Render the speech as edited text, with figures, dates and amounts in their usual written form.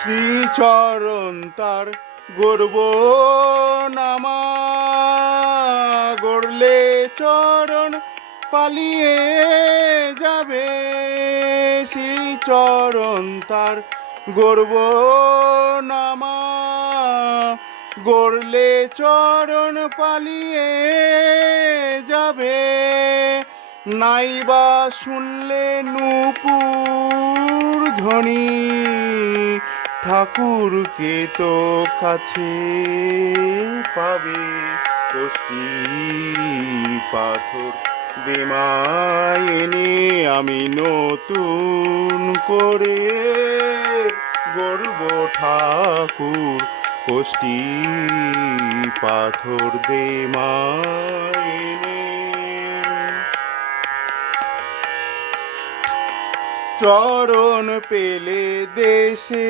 শ্রীচরণ তার গর্ব নামা, গড়লে চরণ পালিয়ে যাবে। শ্রীচরণ তার গর্ব নামা, গড়লে চরণ পালিয়ে যাবে। নাইবা শুনলে নূপুর ধ্বনি, ঠাকুরকে তো কাছে পাবে। কষ্টি পাথর দেমায় এনে আমি নতুন করে গড়ব ঠাকুর। কষ্টি পাথর দেমায় এনে চরণ পেলে দেশে